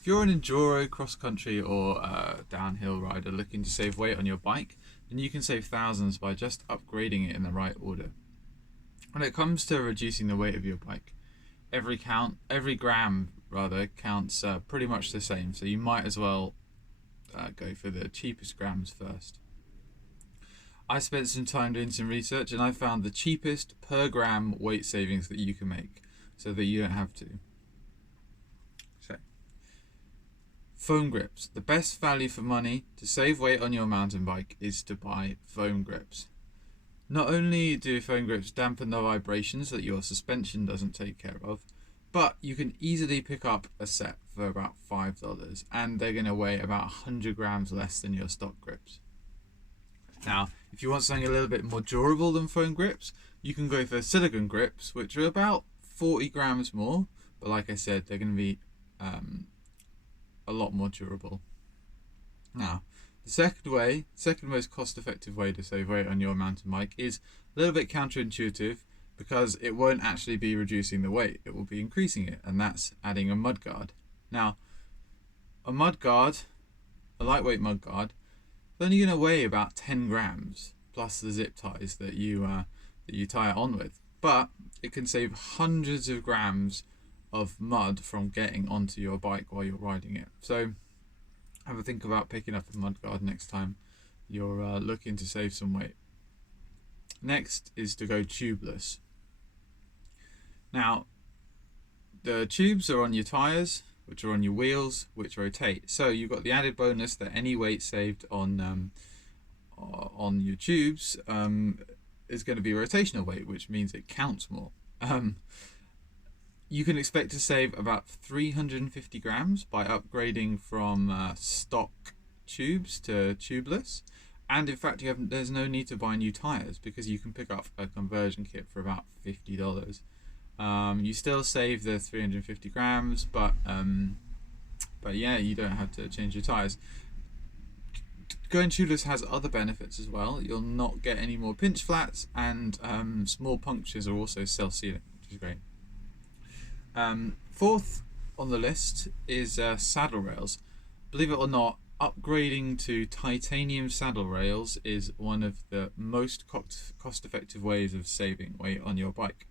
If you're an enduro, cross-country or downhill rider looking to save weight on your bike, then you can save thousands by just upgrading it in the right order. When it comes to reducing the weight of your bike, every gram rather counts pretty much the same, so you might as well go for the cheapest grams first. I spent some time doing some research and I found the cheapest per gram weight savings that you can make so that you don't have to. So, foam grips. The best value for money to save weight on your mountain bike is to buy foam grips. Not only do foam grips dampen the vibrations that your suspension doesn't take care of, but you can easily pick up a set for about $5 and they're going to weigh about 100 grams less than your stock grips. Now, if you want something a little bit more durable than foam grips, you can go for silicone grips, which are about 40 grams more, but like I said, they're going to be a lot more durable. Now, the second most cost-effective way to save weight on your mountain bike is a little bit counterintuitive because it won't actually be reducing the weight, it will be increasing it, and that's adding a mud guard. Now, a lightweight mud guard, it's only going to weigh about 10 grams plus the zip ties that you tie it on with, but it can save hundreds of grams of mud from getting onto your bike while you're riding it. So have a think about picking up a mud guard next time you're looking to save some weight. Next is to go tubeless. Now, the tubes are on your tires, which are on your wheels, which rotate. So you've got the added bonus that any weight saved on your tubes is going to be rotational weight, which means it counts more. You can expect to save about 350 grams by upgrading from stock tubes to tubeless. And in fact, there's no need to buy new tires because you can pick up a conversion kit for about $50. You still save the 350 grams, but yeah, you don't have to change your tires. Going tubeless has other benefits as well. You'll not get any more pinch flats, and small punctures are also self-sealing, which is great. Fourth on the list is saddle rails. Believe it or not, upgrading to titanium saddle rails is one of the most cost-effective ways of saving weight on your bike,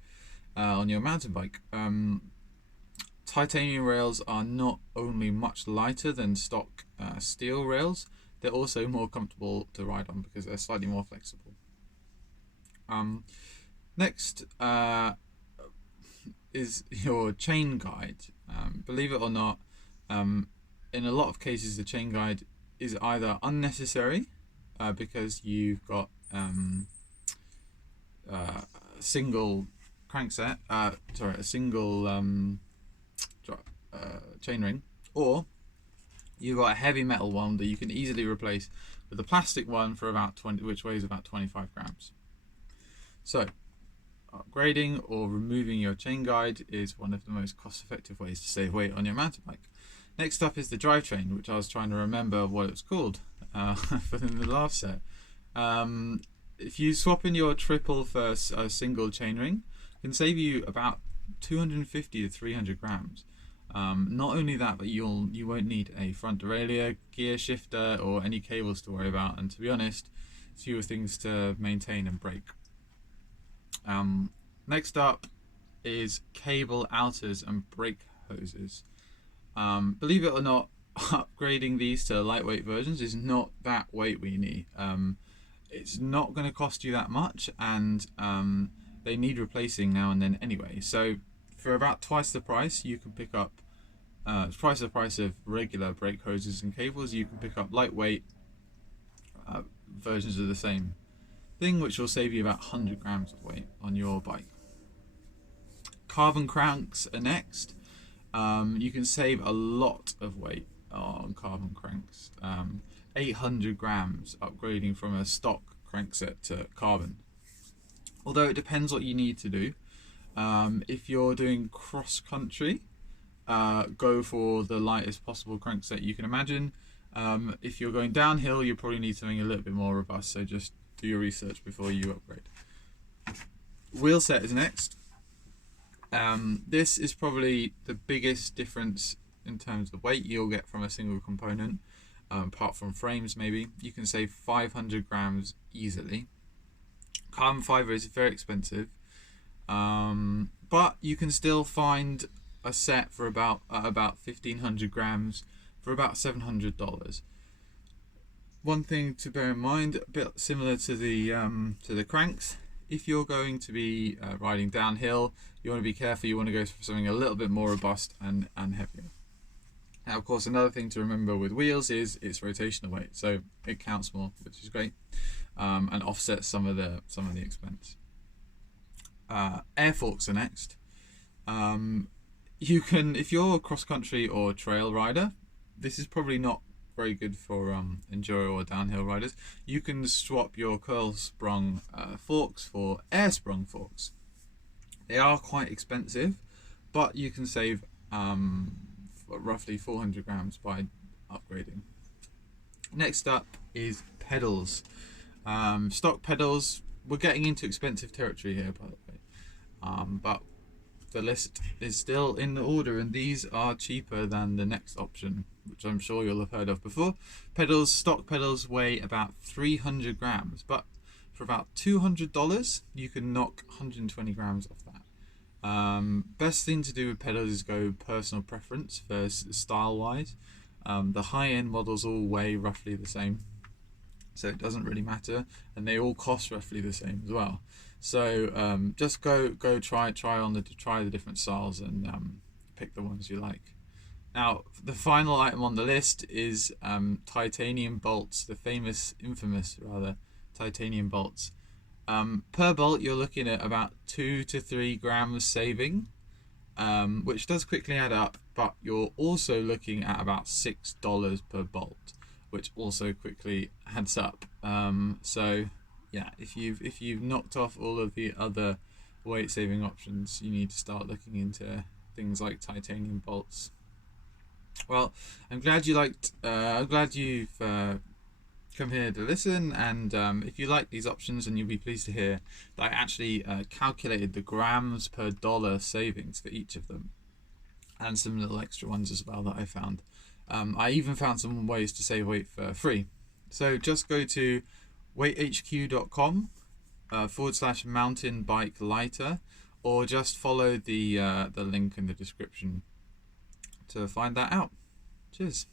on your mountain bike. Titanium rails are not only much lighter than stock steel rails, they're also more comfortable to ride on because they're slightly more flexible. Next is your chain guide. Believe it or not, in a lot of cases the chain guide is either unnecessary because you've got a single crankset, a single chain ring, or you've got a heavy metal one that you can easily replace with a plastic one for about 20, which weighs about 25 grams. So upgrading or removing your chain guide is one of the most cost-effective ways to save weight on your mountain bike. Next up is the drivetrain, which I was trying to remember what it was called for the last set. If you swap in your triple for a single chainring, it can save you about 250 to 300 grams. Not only that, but you won't need a front derailleur, gear shifter, or any cables to worry about. And to be honest, fewer things to maintain and break. Next up is cable outers and brake hoses. Believe it or not, upgrading these to lightweight versions is not that weight weenie. It's not going to cost you that much, and they need replacing now and then anyway. So for about twice the price, you can pick up twice the price of regular brake hoses and cables. You can pick up lightweight versions of the same thing, which will save you about 100 grams of weight on your bike. Carbon cranks are next. You can save a lot of weight on carbon cranks. 800 grams upgrading from a stock crankset to carbon. Although it depends what you need to do. If you're doing cross country, go for the lightest possible crankset you can imagine. If you're going downhill, you probably need something a little bit more robust, so just do your research before you upgrade. Wheelset is next. This is probably the biggest difference in terms of weight you'll get from a single component, apart from frames maybe. You can save 500 grams easily. Carbon fiber is very expensive, but you can still find a set for about 1,500 grams for about $700. One thing to bear in mind, a bit similar to the cranks, if you're going to be riding downhill, you want to be careful. You want to go for something a little bit more robust and heavier. Now, of course, another thing to remember with wheels is its rotational weight, so it counts more, which is great, and offsets some of the expense. Air forks are next. You can, if you're a cross country or trail rider, this is probably not very good for enduro or downhill riders. You can swap your curl sprung forks for air sprung forks. They are quite expensive, but you can save roughly 400 grams by upgrading. Next up is pedals. Stock pedals, we're getting into expensive territory here, by the way, but the list is still in the order, and these are cheaper than the next option, which I'm sure you'll have heard of before. Pedals, stock pedals weigh about 300 grams, but for about $200 you can knock 120 grams off that. Best thing to do with pedals is go personal preference versus style wise. The high-end models all weigh roughly the same, so it doesn't really matter, and they all cost roughly the same as well. So just go try the different styles and pick the ones you like. Now, the final item on the list is titanium bolts, the infamous titanium bolts. Per bolt, you're looking at about 2 to 3 grams saving, which does quickly add up, but you're also looking at about $6 per bolt, which also quickly adds up. So yeah, if you've knocked off all of the other weight saving options, you need to start looking into things like titanium bolts. Well, I'm glad you liked. I'm glad you've come here to listen, and if you like these options, and you'll be pleased to hear that I actually calculated the grams per dollar savings for each of them, and some little extra ones as well that I found. I even found some ways to save weight for free. So just go to weightHQ.com /mountain bike lighter, or just follow the link in the description to find that out. Cheers.